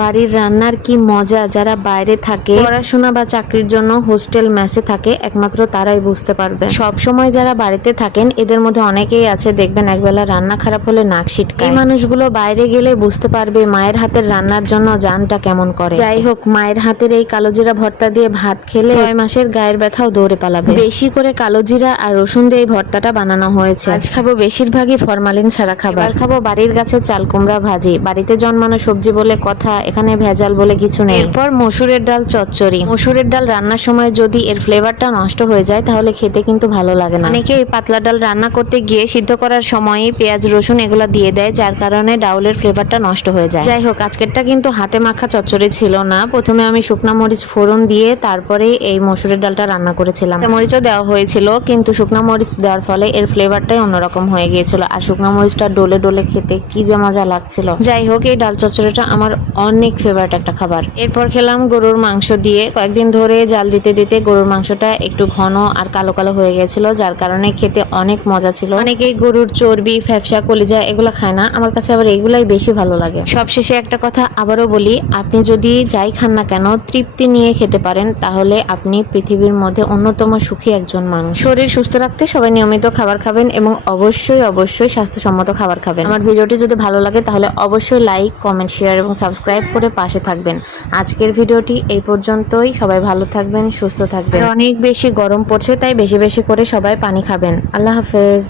বাড়ির রান্নার কি মজা যারা বাইরে থাকে, পড়াশোনা বা চাকরির জন্য হোস্টেল মেসে থাকে, একমাত্র তারাই বুঝতে পারবে। সব সময় যারা বাড়িতে থাকেন এদের মধ্যে অনেকেই আছে দেখবেন একবেলা রান্না খারাপ হলে নাক সিটকায়। এই মানুষগুলো বাইরে গেলে বুঝতে পারবে মায়ের হাতের রান্নার জন্য জানটা কেমন করে। যাই হোক, মায়ের হাতের এই কালোজিরা ভর্তা দিয়ে ভাত খেলে 6 মাসের গায়ের ব্যথাও দৌড়ে পালাবে। বেশি করে কালোজিরা আর রসুন দিয়ে এই ভর্তাটা বানানো হয়েছে। আজ খাবো বেশিরভাগই ফরমালিন ছাড়া খাবার। খাবো বাড়ির গাছের চাল কুমড়া ভাজি। বাড়িতে জন্মানো সবজি বলে কথা, এখানে ভেজাল বলে কিছু নেই। এরপর মসুরের ডাল চচ্চড়ি। মসুরের ডাল রান্নার সময় যদি এর ফ্লেভারটা নষ্ট হয়ে যায় তাহলে খেতে কিন্তু ভালো লাগে না। অনেকে এই পাতলা ডাল রান্না করতে গিয়ে সিদ্ধ করার সময় পেঁয়াজ রসুন এগুলো দিয়ে দেয়, যার কারণে ডাউলের ফ্লেভারটা নষ্ট হয়ে যায়। যাই হোক, আজকেরটা কিন্তু হাতে মাখা চচ্চড়ি ছিল না। প্রথমে আমি শুকনা মরিচ ফোড়ন দিয়ে তারপরে এই মসুরের ডালটা রান্না করেছিলাম। মরিচও দেওয়া হয়েছিল, কিন্তু শুকনা মরিচ দেওয়ার ফলে এর ফ্লেভারটাই অন্যরকম হয়ে গিয়েছিল। আর শুকনা মরিচটা ডলে ডলে খেতে কি যে মজা লাগছিল। যাই হোক, এই ডাল চচ্চড়িটা আমার অনেক ফেভারিট একটা খাবার। এরপর খেলাম গরুর মাংস দিয়ে। কয়েকদিন ধরে জাল দিতে দিতে গরুর মাংসটা একটু ঘন আর কালো কালো হয়ে গেছিল, যার কারণে খেতে অনেক মজা ছিল। অনেকেই গরুর চর্বি, ফ্যাপসা, কলিজা এগুলো খায় না, আমার কাছে আবার এগুলাই বেশি ভালো লাগে। সবশেষে একটা কথা আবারও বলি, আপনি যদি যাই খান না কেন তৃপ্তি নিয়ে খেতে পারেন তাহলে আপনি পৃথিবীর মধ্যে অন্যতম সুখী একজন মানুষ। শরীর সুস্থ রাখতে সবাই নিয়মিত খাবার খাবেন এবং অবশ্যই স্বাস্থ্যসম্মত খাবার খাবেন। আমার ভিডিওটি যদি ভালো লাগে তাহলে অবশ্যই লাইক, কমেন্ট, শেয়ার এবং সাবস্ক্রাইব করে পাশে থাকবেন। আজকের ভিডিওটি এই পর্যন্তই। সবাই ভালো থাকবেন, সুস্থ থাকবেন। অনেক বেশি গরম পড়ছে, তাই বেশি বেশি করে সবাই পানি খাবেন। আল্লাহ হাফেজ।